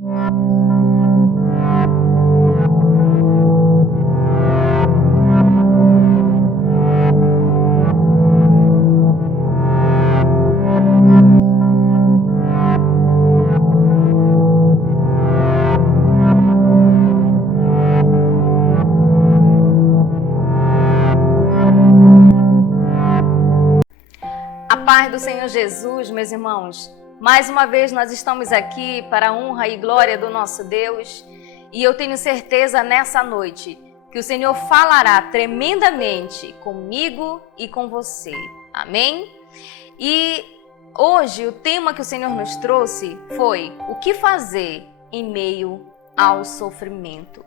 Paz do Senhor Jesus, meus irmãos, mais uma vez nós estamos aqui para a honra e glória do nosso Deus, e eu tenho certeza nessa noite que o Senhor falará tremendamente comigo e com você, amém? E hoje o tema que o Senhor nos trouxe foi o que fazer em meio ao sofrimento,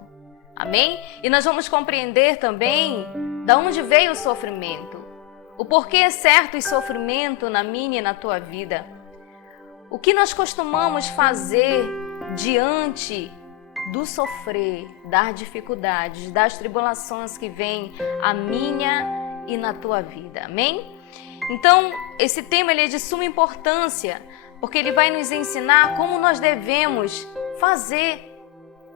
amém? E nós vamos compreender também de onde veio o sofrimento, o porquê é certo o sofrimento na minha e na tua vida. O que nós costumamos fazer diante do sofrer, das dificuldades, das tribulações que vêm à minha e na tua vida, amém? Então, esse tema ele é de suma importância, porque ele vai nos ensinar como nós devemos fazer,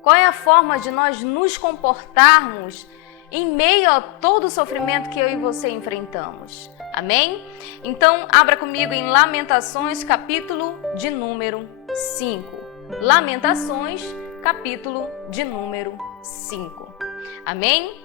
qual é a forma de nós nos comportarmos em meio a todo o sofrimento que eu e você enfrentamos. Amém? Então, abra comigo em Lamentações, capítulo de número 5. Lamentações, capítulo de número 5. Amém?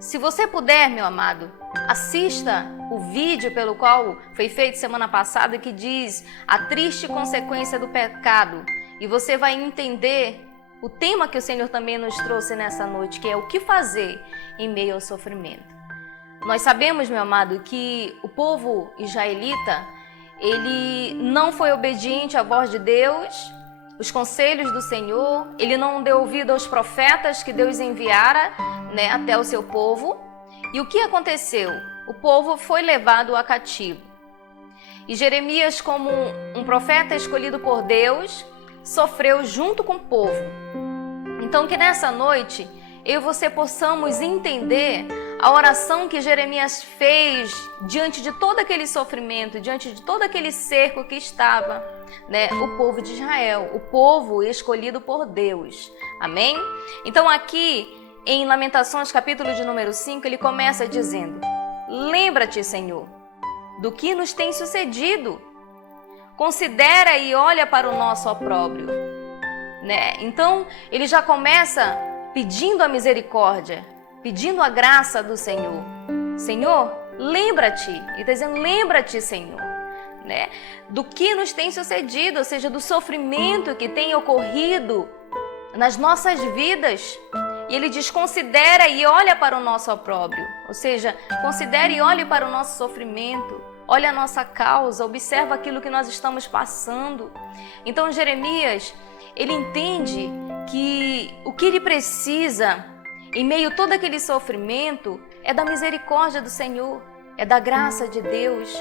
Se você puder, meu amado, assista o vídeo pelo qual foi feito semana passada, que diz a triste consequência do pecado, e você vai entender o tema que o Senhor também nos trouxe nessa noite, que é o que fazer em meio ao sofrimento. Nós sabemos, meu amado, que o povo israelita, ele não foi obediente à voz de Deus, os conselhos do Senhor, ele não deu ouvido aos profetas que Deus enviara, até o seu povo. E o que aconteceu? O povo foi levado a cativo. E Jeremias, como um profeta escolhido por Deus, sofreu junto com o povo. Então que nessa noite eu e você possamos entender a oração que Jeremias fez diante de todo aquele sofrimento, diante de todo aquele cerco que estava, o povo de Israel, o povo escolhido por Deus. Amém? Então aqui em Lamentações, capítulo de número 5, ele começa dizendo: lembra-te, Senhor, do que nos tem sucedido. Considera e olha para o nosso opróbrio. Então, ele já começa pedindo a misericórdia, pedindo a graça do Senhor. Senhor, lembra-te. Ele está dizendo, lembra-te, Senhor, do que nos tem sucedido, ou seja, do sofrimento que tem ocorrido nas nossas vidas. E ele diz, considera e olha para o nosso opróbrio, ou seja, considere e olhe para o nosso sofrimento. Olha a nossa causa, observa aquilo que nós estamos passando. Então Jeremias, ele entende que o que ele precisa, em meio a todo aquele sofrimento, é da misericórdia do Senhor, é da graça de Deus,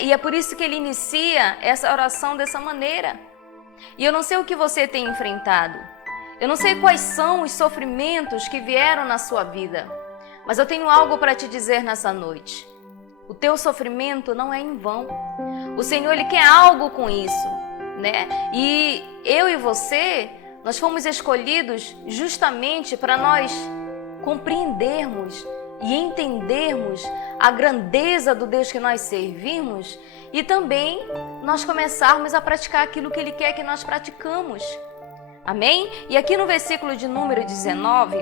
E é por isso que ele inicia essa oração dessa maneira. E eu não sei o que você tem enfrentado, eu não sei quais são os sofrimentos que vieram na sua vida, mas eu tenho algo para te dizer nessa noite. O teu sofrimento não é em vão. O Senhor, ele quer algo com isso, E eu e você, nós fomos escolhidos justamente para nós compreendermos e entendermos a grandeza do Deus que nós servimos e também nós começarmos a praticar aquilo que ele quer que nós praticamos. Amém? E aqui no versículo de número 19,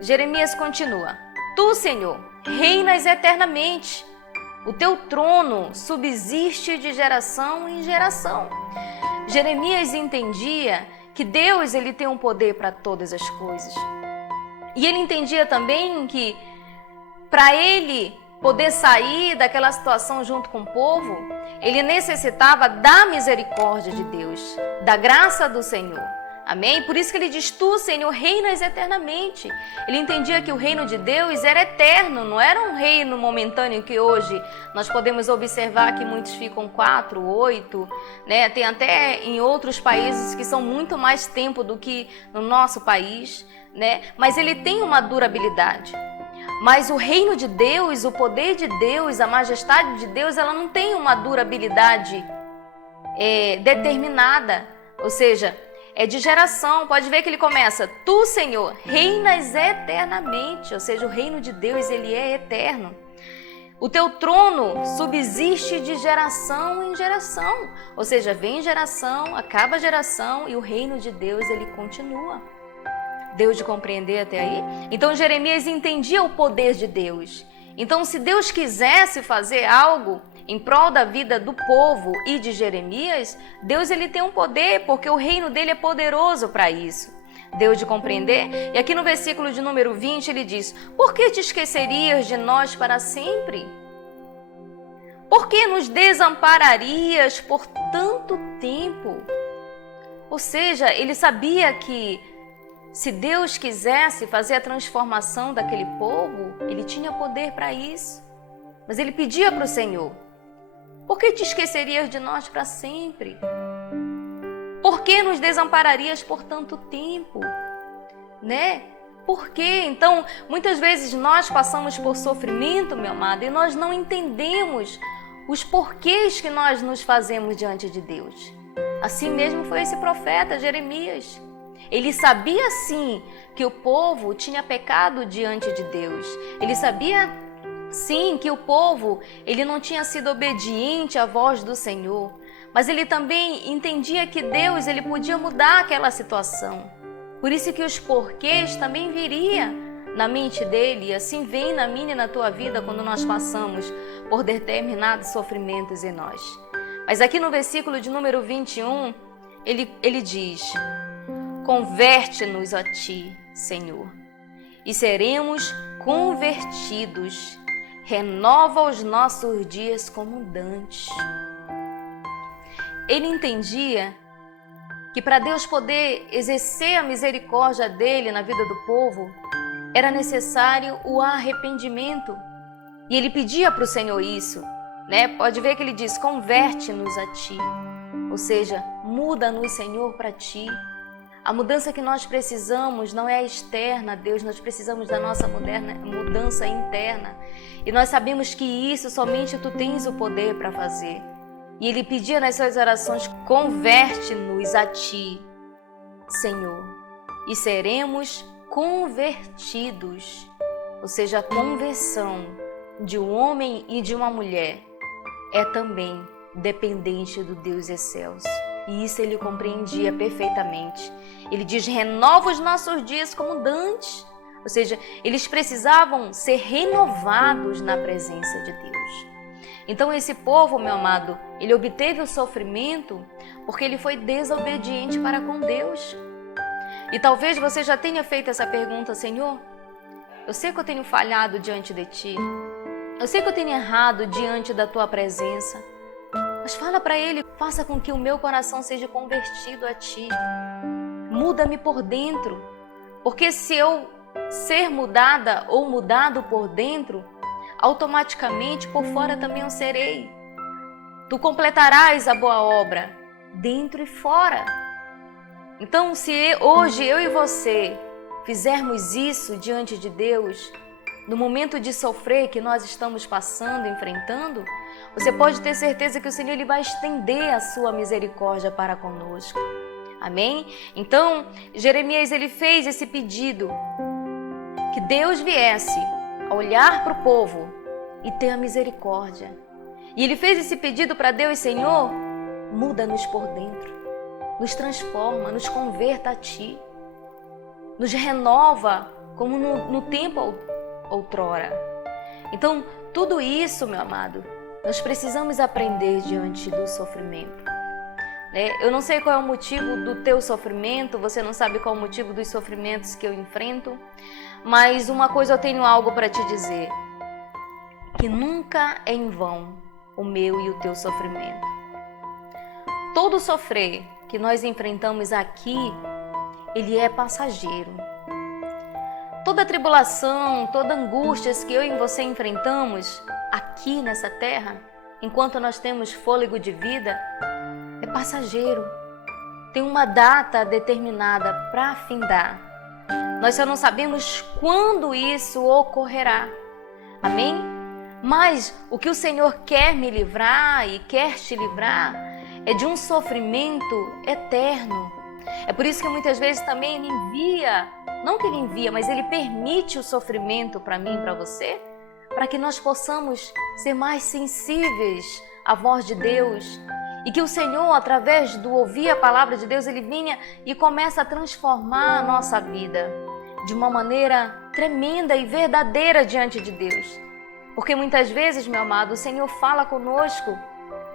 Jeremias continua: Tu, Senhor, reinas eternamente. O teu trono subsiste de geração em geração. Jeremias entendia que Deus ele tem um poder para todas as coisas. E ele entendia também que para ele poder sair daquela situação junto com o povo, ele necessitava da misericórdia de Deus, da graça do Senhor. Amém? Por isso que ele diz, tu, Senhor, reinas eternamente. Ele entendia que o reino de Deus era eterno, não era um reino momentâneo que hoje nós podemos observar que muitos ficam 4, 8, Tem até em outros países que são muito mais tempo do que no nosso país, Mas ele tem uma durabilidade. Mas o reino de Deus, o poder de Deus, a majestade de Deus, ela não tem uma durabilidade determinada. Ou seja, é de geração. Pode ver que ele começa: tu, Senhor, reinas eternamente. Ou seja, o reino de Deus, ele é eterno. O teu trono subsiste de geração em geração. Ou seja, vem geração, acaba geração e o reino de Deus, ele continua. Deu de compreender até aí? Então Jeremias entendia o poder de Deus. Então, se Deus quisesse fazer algo em prol da vida do povo e de Jeremias, Deus ele tem um poder, porque o reino dele é poderoso para isso. Deu de compreender? E aqui no versículo de número 20 ele diz: por que te esquecerias de nós para sempre? Por que nos desampararias por tanto tempo? Ou seja, ele sabia que se Deus quisesse fazer a transformação daquele povo, ele tinha poder para isso. Mas ele pedia para o Senhor: por que te esquecerias de nós para sempre? Por que nos desampararias por tanto tempo? Né? Por quê? Então, muitas vezes nós passamos por sofrimento, meu amado, e nós não entendemos os porquês que nós nos fazemos diante de Deus. Assim mesmo foi esse profeta Jeremias. Ele sabia sim que o povo tinha pecado diante de Deus. Ele sabia sim que o povo ele não tinha sido obediente à voz do Senhor. Mas ele também entendia que Deus ele podia mudar aquela situação. Por isso que os porquês também viria na mente dele, e assim vem na minha e na tua vida quando nós passamos por determinados sofrimentos em nós. Mas aqui no versículo de número 21, ele diz: converte-nos a ti, Senhor, e seremos convertidos. Renova os nossos dias como dantes. Ele entendia que para Deus poder exercer a misericórdia dele na vida do povo, era necessário o arrependimento. E ele pedia para o Senhor isso, né? Pode ver que ele diz: converte-nos a ti. Ou seja, muda-nos, Senhor, para ti. A mudança que nós precisamos não é externa a Deus, nós precisamos da nossa mudança interna. E nós sabemos que isso somente tu tens o poder para fazer. E ele pedia nas suas orações: converte-nos a ti, Senhor, e seremos convertidos. Ou seja, a conversão de um homem e de uma mulher é também dependente do Deus excelso. E isso ele compreendia perfeitamente. Ele diz: renova os nossos dias como dantes. Ou seja, eles precisavam ser renovados na presença de Deus. Então esse povo, meu amado, ele obteve o sofrimento porque ele foi desobediente para com Deus. E talvez você já tenha feito essa pergunta: Senhor, eu sei que eu tenho falhado diante de Ti. Eu sei que eu tenho errado diante da Tua presença. Mas fala para Ele: faça com que o meu coração seja convertido a Ti. Muda-me por dentro. Porque se eu ser mudada ou mudado por dentro, automaticamente por fora também eu serei. Tu completarás a boa obra, dentro e fora. Então, se hoje eu e você fizermos isso diante de Deus, no momento de sofrer que nós estamos passando, enfrentando, você pode ter certeza que o Senhor ele vai estender a sua misericórdia para conosco. Amém? Então, Jeremias ele fez esse pedido, que Deus viesse a olhar para o povo e ter a misericórdia. E ele fez esse pedido para Deus: Senhor, muda-nos por dentro, nos transforma, nos converta a Ti, nos renova como no tempo outrora. Então, tudo isso, meu amado, nós precisamos aprender diante do sofrimento. Eu não sei qual é o motivo do teu sofrimento, você não sabe qual é o motivo dos sofrimentos que eu enfrento, mas uma coisa eu tenho algo para te dizer: que nunca é em vão o meu e o teu sofrimento. Todo sofrer que nós enfrentamos aqui, ele é passageiro. Toda tribulação, toda angústia que eu e você enfrentamos aqui nessa terra, enquanto nós temos fôlego de vida, é passageiro. Tem uma data determinada para findar. Nós só não sabemos quando isso ocorrerá. Amém? Mas o que o Senhor quer me livrar e quer te livrar é de um sofrimento eterno, É por isso que muitas vezes também Ele envia, não que Ele envia, mas Ele permite o sofrimento para mim e para você, para que nós possamos ser mais sensíveis à voz de Deus e que o Senhor, através do ouvir a palavra de Deus, Ele venha e comece a transformar a nossa vida de uma maneira tremenda e verdadeira diante de Deus. Porque muitas vezes, meu amado, o Senhor fala conosco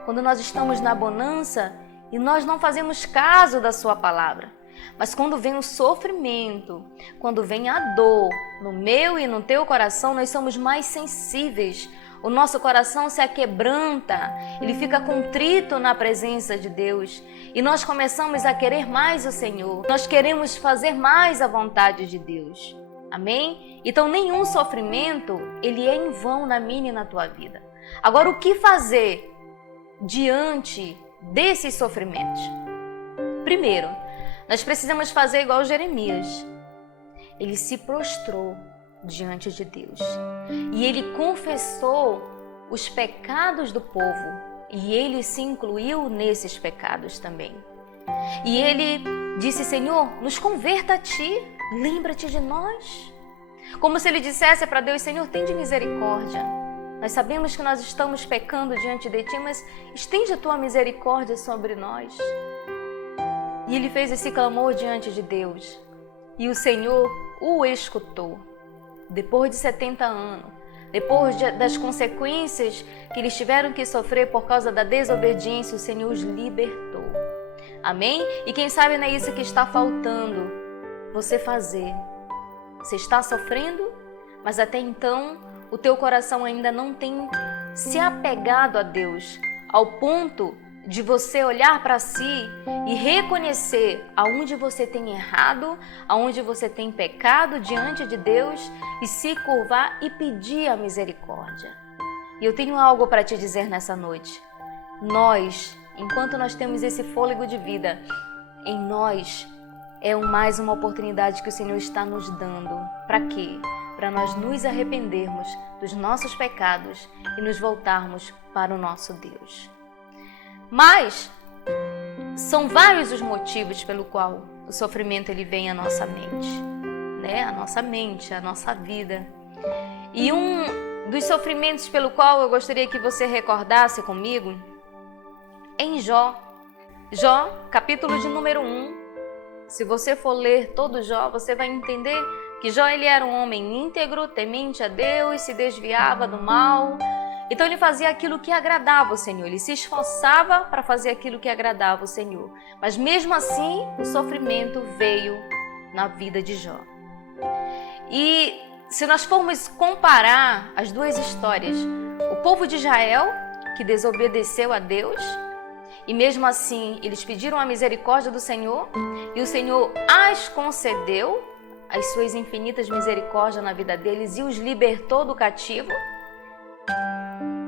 quando nós estamos na bonança e nós não fazemos caso da sua palavra. Mas quando vem o sofrimento, quando vem a dor no meu e no teu coração, nós somos mais sensíveis. O nosso coração se aquebranta, ele fica contrito na presença de Deus. E nós começamos a querer mais o Senhor. Nós queremos fazer mais a vontade de Deus. Amém? Então nenhum sofrimento, ele é em vão na minha e na tua vida. Agora, o que fazer diante desses sofrimentos? Primeiro, nós precisamos fazer igual Jeremias. Ele se prostrou diante de Deus e ele confessou os pecados do povo e ele se incluiu nesses pecados também. E ele disse: Senhor, nos converta a ti, lembra-te de nós. Como se ele dissesse para Deus: Senhor, tem de misericórdia. Nós sabemos que nós estamos pecando diante de ti, mas estende a tua misericórdia sobre nós. E ele fez esse clamor diante de Deus e o Senhor o escutou. Depois de 70 anos, depois das consequências que eles tiveram que sofrer por causa da desobediência, o Senhor os libertou. Amém? E quem sabe não é isso que está faltando você fazer. Você está sofrendo, mas até então o teu coração ainda não tem se apegado a Deus, ao ponto de você olhar para si e reconhecer aonde você tem errado, aonde você tem pecado diante de Deus e se curvar e pedir a misericórdia. E eu tenho algo para te dizer nessa noite. Nós, enquanto nós temos esse fôlego de vida, em nós é mais uma oportunidade que o Senhor está nos dando. Para quê? Para nós nos arrependermos dos nossos pecados e nos voltarmos para o nosso Deus. Mas são vários os motivos pelo qual o sofrimento ele vem à nossa mente, né? A nossa mente, a nossa vida. E um dos sofrimentos pelo qual eu gostaria que você recordasse comigo é em Jó. Jó, capítulo de número 1. Se você for ler todo Jó, você vai entender que Jó ele era um homem íntegro, temente a Deus, se desviava do mal. Então ele fazia aquilo que agradava o Senhor, ele se esforçava para fazer aquilo que agradava o Senhor. Mas mesmo assim, o sofrimento veio na vida de Jó. E se nós formos comparar as duas histórias, o povo de Israel, que desobedeceu a Deus, e mesmo assim eles pediram a misericórdia do Senhor, e o Senhor as concedeu, as suas infinitas misericórdias na vida deles, e os libertou do cativo.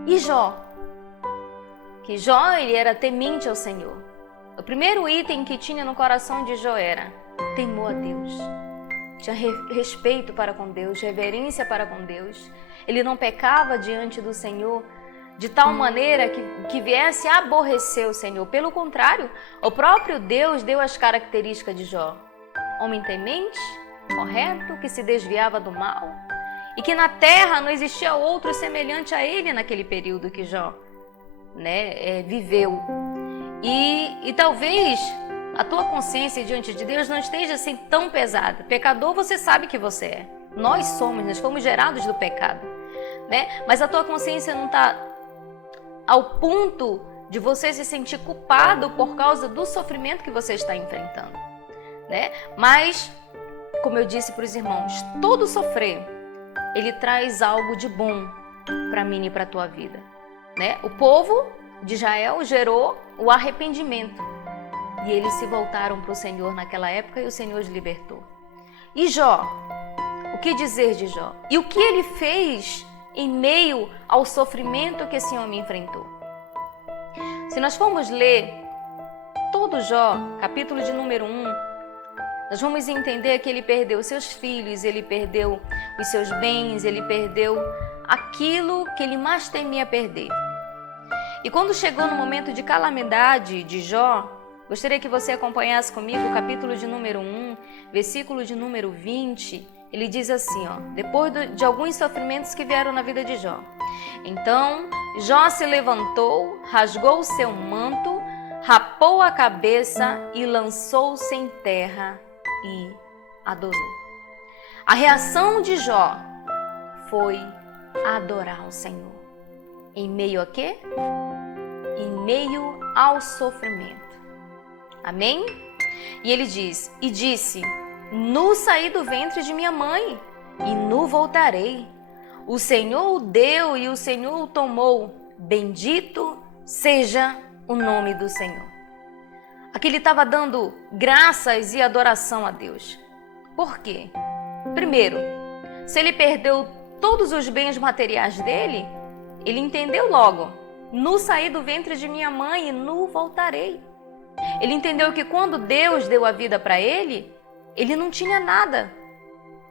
E Jó, que Jó ele era temente ao Senhor. O primeiro item que tinha no coração de Jó era temor a Deus. Tinha respeito para com Deus, reverência para com Deus. Ele não pecava diante do Senhor de tal maneira que viesse a aborrecer o Senhor. Pelo contrário, o próprio Deus deu as características de Jó. Homem temente, correto, que se desviava do mal. E que na terra não existia outro semelhante a ele naquele período que Jó viveu. E talvez a tua consciência diante de Deus não esteja assim tão pesada. Pecador você sabe que você é. Nós fomos gerados do pecado. Né? Mas a tua consciência não está ao ponto de você se sentir culpado por causa do sofrimento que você está enfrentando. Né? Mas, como eu disse para os irmãos, todo sofrer ele traz algo de bom para mim e para a tua vida. Né? O povo de Israel gerou o arrependimento. E eles se voltaram para o Senhor naquela época e o Senhor os libertou. E Jó? O que dizer de Jó? E o que ele fez em meio ao sofrimento que esse homem enfrentou? Se nós formos ler todo Jó, capítulo de número 1, nós vamos entender que ele perdeu seus filhos, ele perdeu os seus bens, ele perdeu aquilo que ele mais temia perder. E quando chegou no momento de calamidade de Jó, Gostaria que você acompanhasse comigo o capítulo de número 1, versículo de número 20. Ele diz assim, depois de alguns sofrimentos que vieram na vida de Jó. Então, Jó se levantou, rasgou o seu manto, rapou a cabeça e lançou-se em terra e adorou. A reação de Jó foi adorar o Senhor. Em meio a quê? Em meio ao sofrimento. Amém? E ele diz, e disse, nu saí do ventre de minha mãe, e nu voltarei. O Senhor o deu e o Senhor o tomou. Bendito seja o nome do Senhor. Aqui ele estava dando graças e adoração a Deus. Por quê? Primeiro, se ele perdeu todos os bens materiais dele, ele entendeu logo, nu saí do ventre de minha mãe e nu voltarei. Ele entendeu que quando Deus deu a vida para ele não tinha nada,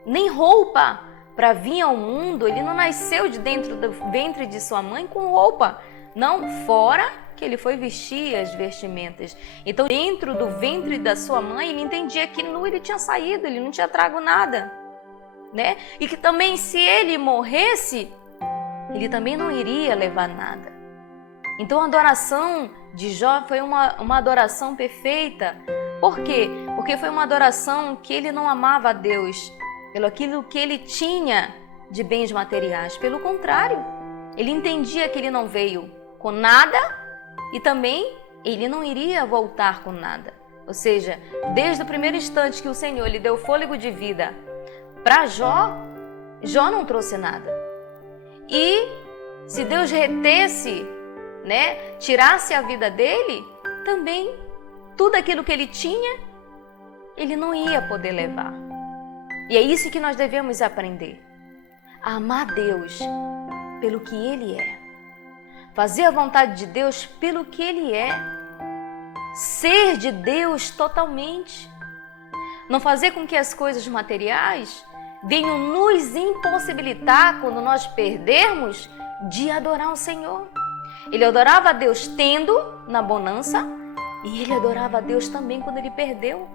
nem roupa para vir ao mundo. Ele não nasceu de dentro do ventre de sua mãe com roupa, não, fora que ele foi vestir as vestimentas. Então, dentro do ventre da sua mãe, ele entendia que nu ele tinha saído, ele não tinha trago nada, né? E que também se ele morresse, ele também não iria levar nada. Então a adoração de Jó foi uma adoração perfeita. Por quê? Porque foi uma adoração que ele não amava a Deus pelo aquilo que ele tinha de bens materiais. Pelo contrário, ele entendia que ele não veio com nada e também ele não iria voltar com nada. Ou seja, desde o primeiro instante que o Senhor lhe deu fôlego de vida para Jó, Jó não trouxe nada. E se Deus retesse, tirasse a vida dele, também tudo aquilo que ele tinha, ele não ia poder levar. E é isso que nós devemos aprender. A amar Deus pelo que Ele é. Fazer a vontade de Deus pelo que Ele é. Ser de Deus totalmente. Não fazer com que as coisas materiais venham nos impossibilitar, quando nós perdermos, de adorar o Senhor. Ele adorava a Deus tendo na bonança e ele adorava a Deus também quando ele perdeu.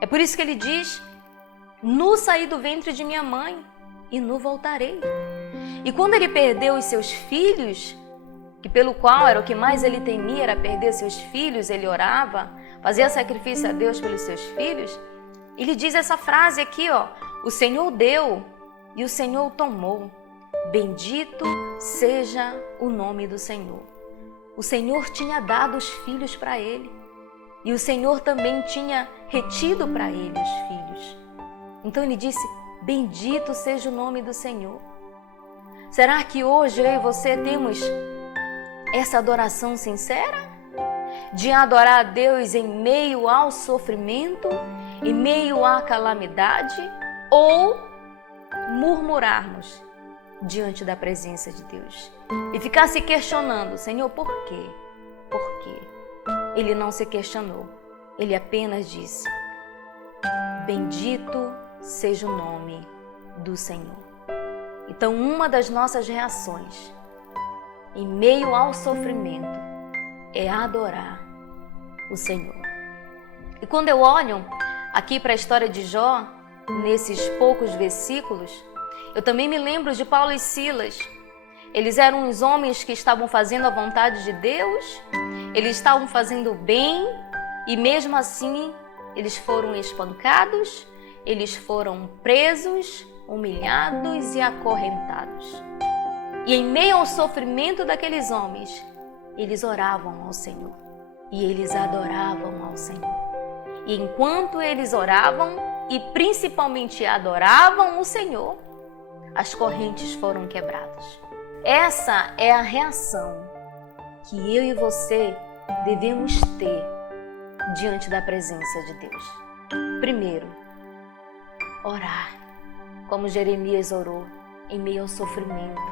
É por isso que ele diz, nu saí do ventre de minha mãe e nu voltarei. E quando ele perdeu os seus filhos, que pelo qual era o que mais ele temia, era perder seus filhos, ele orava, fazia sacrifício a Deus pelos seus filhos, ele diz essa frase aqui, o Senhor deu e o Senhor tomou. Bendito seja o nome do Senhor. O Senhor tinha dado os filhos para ele e o Senhor também tinha retido para ele os filhos. Então ele disse, bendito seja o nome do Senhor. Será que hoje eu e você temos essa adoração sincera? De adorar a Deus em meio ao sofrimento, em meio à calamidade, ou murmurarmos diante da presença de Deus e ficar se questionando, Senhor, por quê? Por quê? Ele não se questionou, ele apenas disse, bendito seja o nome do Senhor. Então, uma das nossas reações em meio ao sofrimento é adorar o Senhor. E quando eu olho aqui para a história de Jó, nesses poucos versículos, eu também me lembro de Paulo e Silas. Eles eram uns homens que estavam fazendo a vontade de Deus, eles estavam fazendo o bem e mesmo assim eles foram espancados, eles foram presos, humilhados e acorrentados. E em meio ao sofrimento daqueles homens, eles oravam ao Senhor e eles adoravam ao Senhor. E enquanto eles oravam e principalmente adoravam o Senhor, as correntes foram quebradas. Essa é a reação que eu e você devemos ter diante da presença de Deus. Primeiro, orar, como Jeremias orou em meio ao sofrimento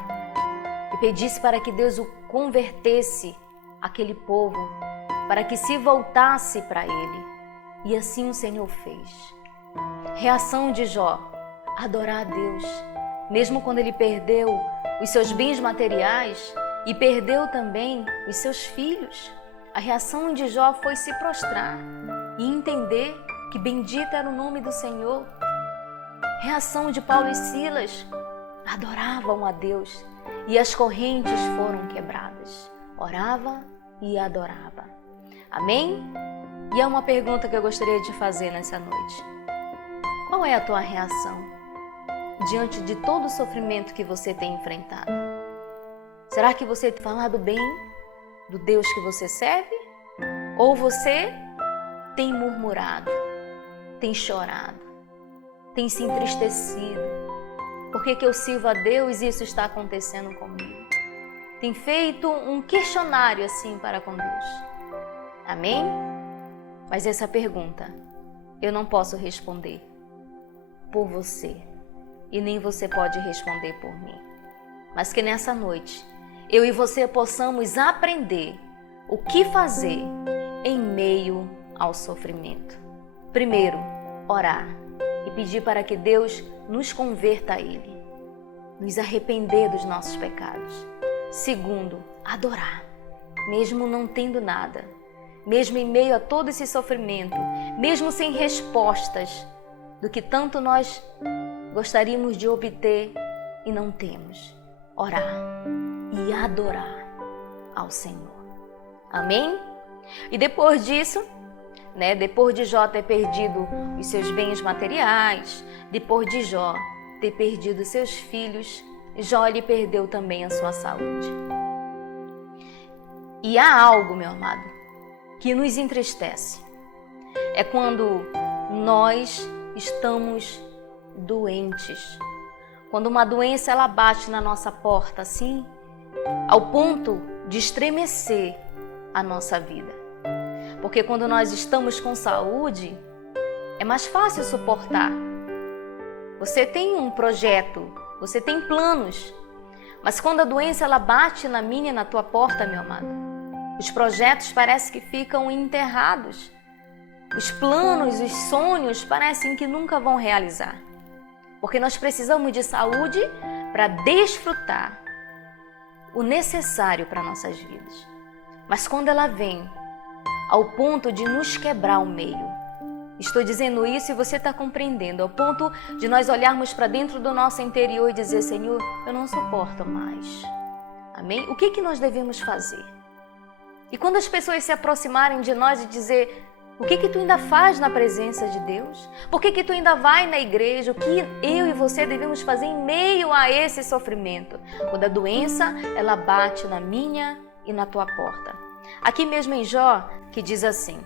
e pedisse para que Deus o convertesse, aquele povo, para que se voltasse para Ele. E assim o Senhor fez. Reação de Jó, adorar a Deus, mesmo quando ele perdeu os seus bens materiais e perdeu também os seus filhos. A reação de Jó foi se prostrar e entender que bendito era o nome do Senhor. A reação de Paulo e Silas, adoravam a Deus e as correntes foram quebradas. Orava e adorava. Amém? E é uma pergunta que eu gostaria de fazer nessa noite. Qual é a tua reação diante de todo o sofrimento que você tem enfrentado? Será que você tem falado bem do Deus que você serve? Ou você tem murmurado, tem chorado, tem se entristecido? Por que eu sirvo a Deus e isso está acontecendo comigo? Tem feito um questionário assim para com Deus. Amém? Mas essa pergunta eu não posso responder por você e nem você pode responder por mim. Mas que nessa noite eu e você possamos aprender o que fazer em meio ao sofrimento. Primeiro, orar e pedir para que Deus nos converta a Ele, nos arrepender dos nossos pecados. Segundo, adorar, mesmo não tendo nada, mesmo em meio a todo esse sofrimento, mesmo sem respostas do que tanto nós gostaríamos de obter e não temos. Orar e adorar ao Senhor. Amém? E depois disso, depois de Jó ter perdido os seus bens materiais, depois de Jó ter perdido seus filhos, Jó lhe perdeu também a sua saúde. E há algo, meu amado, que nos entristece. É quando nós estamos doentes. Quando uma doença ela bate na nossa porta assim, ao ponto de estremecer a nossa vida. Porque quando nós estamos com saúde, é mais fácil suportar. Você tem um projeto, você tem planos, mas quando a doença ela bate na minha e na tua porta, meu amado, os projetos parecem que ficam enterrados. Os planos, os sonhos parecem que nunca vão realizar. Porque nós precisamos de saúde para desfrutar o necessário para nossas vidas. Mas quando ela vem ao ponto de nos quebrar ao meio, estou dizendo isso e você está compreendendo, ao ponto de nós olharmos para dentro do nosso interior e dizer: Senhor, eu não suporto mais. Amém? O que nós devemos fazer? E quando as pessoas se aproximarem de nós e dizer: o que tu ainda faz na presença de Deus? Por que tu ainda vai na igreja? O que eu e você devemos fazer em meio a esse sofrimento? Quando a doença, ela bate na minha e na tua porta. Aqui mesmo em Jó, que diz assim: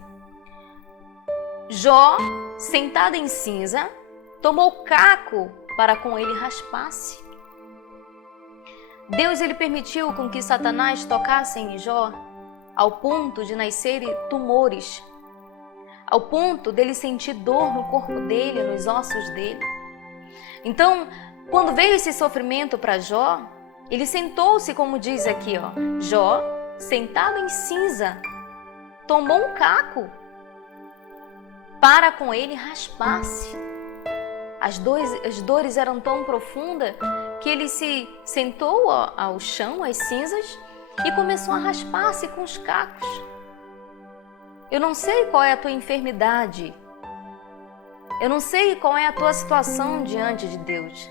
Jó, sentado em cinza, tomou caco para com ele raspasse. Deus ele permitiu com que Satanás tocasse em Jó ao ponto de nascerem tumores, ao ponto dele sentir dor no corpo dele, nos ossos dele. Então, quando veio esse sofrimento para Jó, ele sentou-se, como diz aqui, Jó, sentado em cinza, tomou um caco para com ele raspasse. As dores eram tão profundas que ele se sentou ao chão, às cinzas, e começou a raspar-se com os cacos. Eu não sei qual é a tua enfermidade. Eu não sei qual é a tua situação diante de Deus.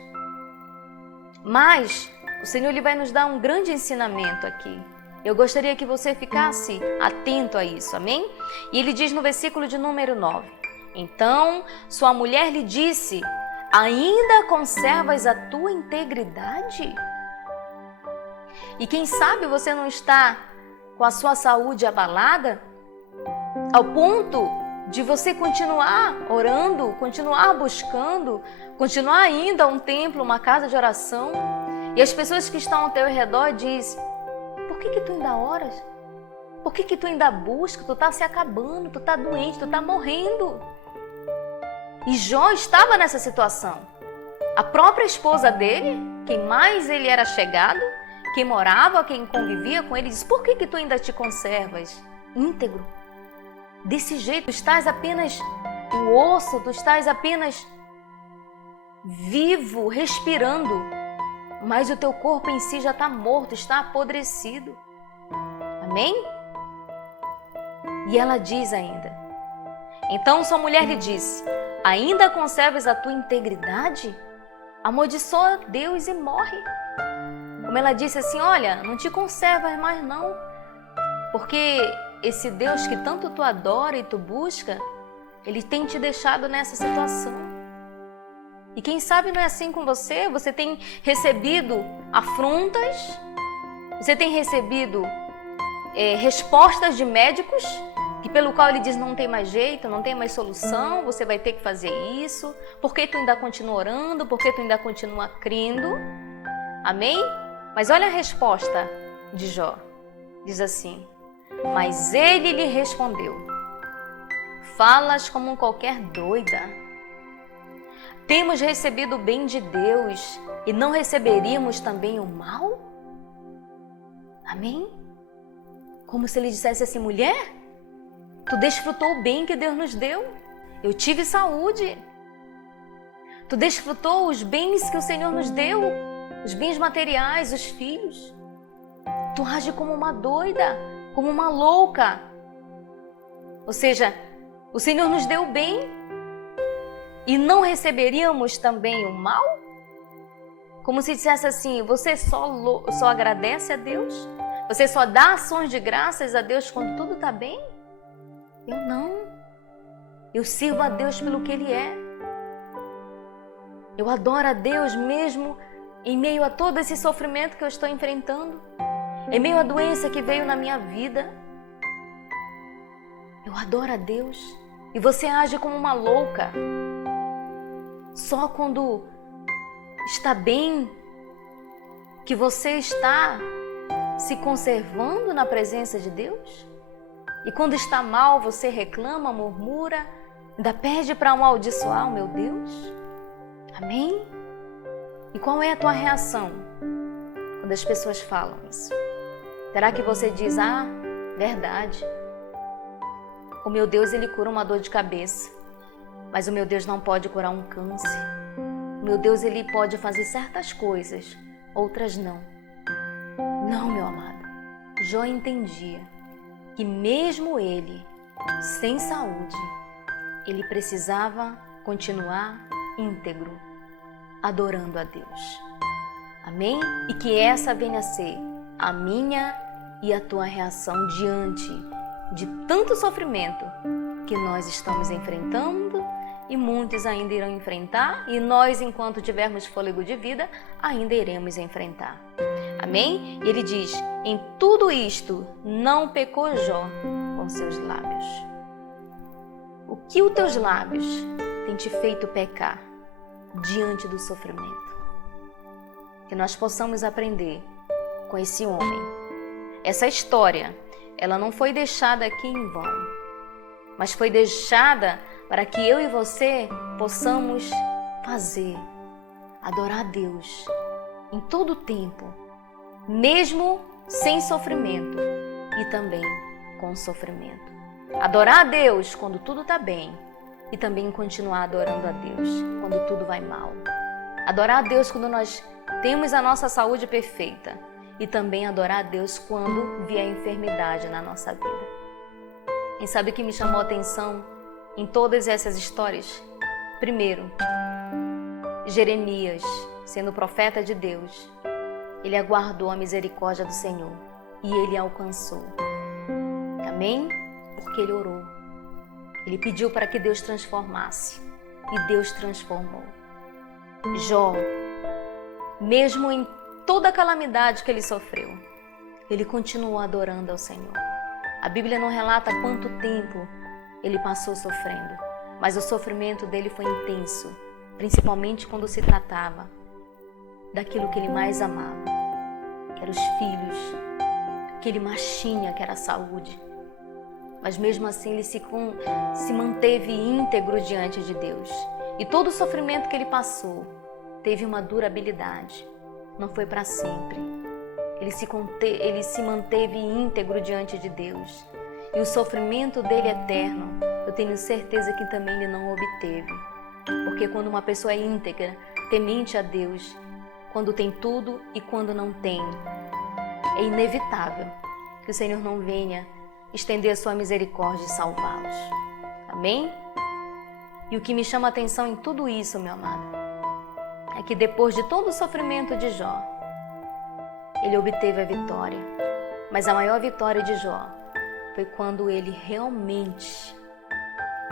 Mas o Senhor ele vai nos dar um grande ensinamento aqui. Eu gostaria que você ficasse atento a isso, amém? E ele diz no versículo de número 9: Então sua mulher lhe disse: ainda conservas a tua integridade? E quem sabe você não está com a sua saúde abalada, ao ponto de você continuar orando, continuar buscando, continuar indo a um templo, uma casa de oração, e as pessoas que estão ao teu redor dizem: por que tu ainda oras? Por que tu ainda busca? Tu está se acabando, tu está doente, tu está morrendo. E Jó estava nessa situação. A própria esposa dele, quem mais ele era chegado, quem morava, quem convivia com ele, diz: por que tu ainda te conservas íntegro? Desse jeito, tu estás apenas o osso, tu estás apenas vivo, respirando, mas o teu corpo em si já está morto, está apodrecido. Amém? E ela diz ainda: então sua mulher lhe disse: ainda conservas a tua integridade? Amaldiçoa Deus e morre. Como ela disse assim: olha, não te conservas mais não, porque esse Deus que tanto tu adora e tu busca, Ele tem te deixado nessa situação. E quem sabe não é assim com você? Você tem recebido afrontas, você tem recebido respostas de médicos, que pelo qual ele diz: não tem mais jeito, não tem mais solução, você vai ter que fazer isso. Por que tu ainda continua orando? Por que tu ainda continua crendo? Amém? Mas olha a resposta de Jó. Diz assim: mas ele lhe respondeu: falas como qualquer doida. Temos recebido o bem de Deus e não receberíamos também o mal? Amém? Como se ele dissesse assim: mulher, tu desfrutou o bem que Deus nos deu. Eu tive saúde. Tu desfrutou os bens que o Senhor nos deu, os bens materiais, os filhos. Tu age como uma doida, como uma louca. Ou seja, o Senhor nos deu o bem e não receberíamos também o mal? Como se dissesse assim: você só agradece a Deus? Você só dá ações de graças a Deus quando tudo está bem? Eu não. Eu sirvo a Deus pelo que Ele é. Eu adoro a Deus mesmo em meio a todo esse sofrimento que eu estou enfrentando, em meio à doença que veio na minha vida. Eu adoro a Deus. E você age como uma louca. Só quando está bem que você está se conservando na presença de Deus? E quando está mal, você reclama, murmura, ainda pede para amaldiçoar o meu Deus? Amém? E qual é a tua reação quando as pessoas falam isso? Será que você diz: ah, verdade, o meu Deus, Ele cura uma dor de cabeça, mas o meu Deus não pode curar um câncer. O meu Deus, Ele pode fazer certas coisas, outras não. Não, meu amado. Jó entendia que mesmo ele, sem saúde, ele precisava continuar íntegro, adorando a Deus. Amém? E que essa venha a ser a minha e a tua reação diante de tanto sofrimento que nós estamos enfrentando e muitos ainda irão enfrentar, e nós, enquanto tivermos fôlego de vida, ainda iremos enfrentar. Amém? E ele diz: em tudo isto não pecou Jó com seus lábios. O que os teus lábios têm te feito pecar diante do sofrimento? Que nós possamos aprender com esse homem. Essa história, ela não foi deixada aqui em vão, mas foi deixada para que eu e você possamos adorar a Deus em todo o tempo, mesmo sem sofrimento e também com sofrimento. Adorar a Deus quando tudo está bem e também continuar adorando a Deus quando tudo vai mal. Adorar a Deus quando nós temos a nossa saúde perfeita e também adorar a Deus quando vier enfermidade na nossa vida. E sabe o que me chamou a atenção em todas essas histórias? Primeiro, Jeremias, sendo profeta de Deus, ele aguardou a misericórdia do Senhor e ele alcançou. Amém? Porque ele orou. Ele pediu para que Deus transformasse e Deus transformou. Jó, mesmo em toda a calamidade que ele sofreu, ele continuou adorando ao Senhor. A Bíblia não relata quanto tempo ele passou sofrendo, mas o sofrimento dele foi intenso, principalmente quando se tratava daquilo que ele mais amava, que eram os filhos, que ele mais tinha, que era a saúde. Mas mesmo assim ele se manteve íntegro diante de Deus. E todo o sofrimento que ele passou teve uma durabilidade, não foi para sempre. Ele se manteve íntegro diante de Deus. E o sofrimento dele eterno, eu tenho certeza que também ele não obteve. Porque quando uma pessoa é íntegra, temente a Deus, quando tem tudo e quando não tem, é inevitável que o Senhor não venha estender a sua misericórdia e salvá-los. Amém? E o que me chama a atenção em tudo isso, meu amado, é que depois de todo o sofrimento de Jó, ele obteve a vitória. Mas a maior vitória de Jó foi quando ele realmente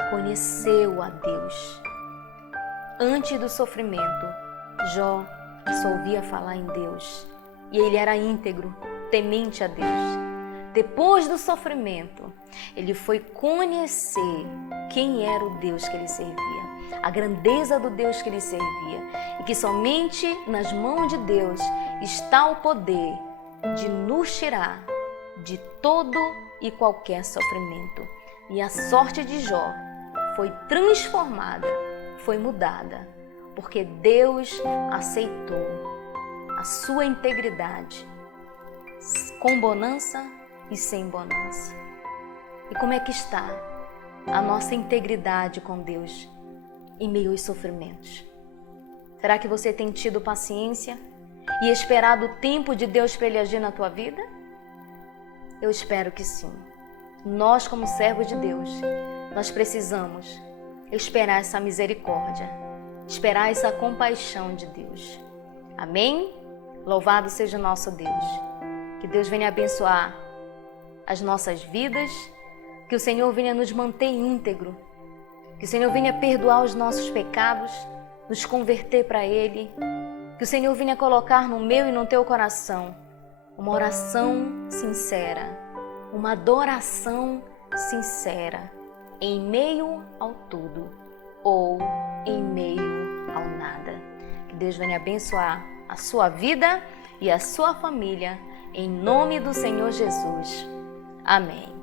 conheceu a Deus. Antes do sofrimento, Jó só ouvia falar em Deus e ele era íntegro, temente a Deus. Depois do sofrimento, ele foi conhecer quem era o Deus que ele servia, a grandeza do Deus que ele servia, e que somente nas mãos de Deus está o poder de nos tirar de todo e qualquer sofrimento. E a sorte de Jó foi transformada, foi mudada, porque Deus aceitou a sua integridade, com bonança e sem bonança. E como é que está a nossa integridade com Deus em meio aos sofrimentos? Será que você tem tido paciência e esperado o tempo de Deus para Ele agir na tua vida? Eu espero que sim. Nós, como servos de Deus, nós precisamos esperar essa misericórdia, esperar essa compaixão de Deus. Amém? Louvado seja o nosso Deus. Que Deus venha abençoar as nossas vidas, que o Senhor venha nos manter íntegro, que o Senhor venha perdoar os nossos pecados, nos converter para Ele, que o Senhor venha colocar no meu e no teu coração uma oração sincera, uma adoração sincera, em meio ao tudo ou em meio ao nada. Que Deus venha abençoar a sua vida e a sua família, em nome do Senhor Jesus. Amém.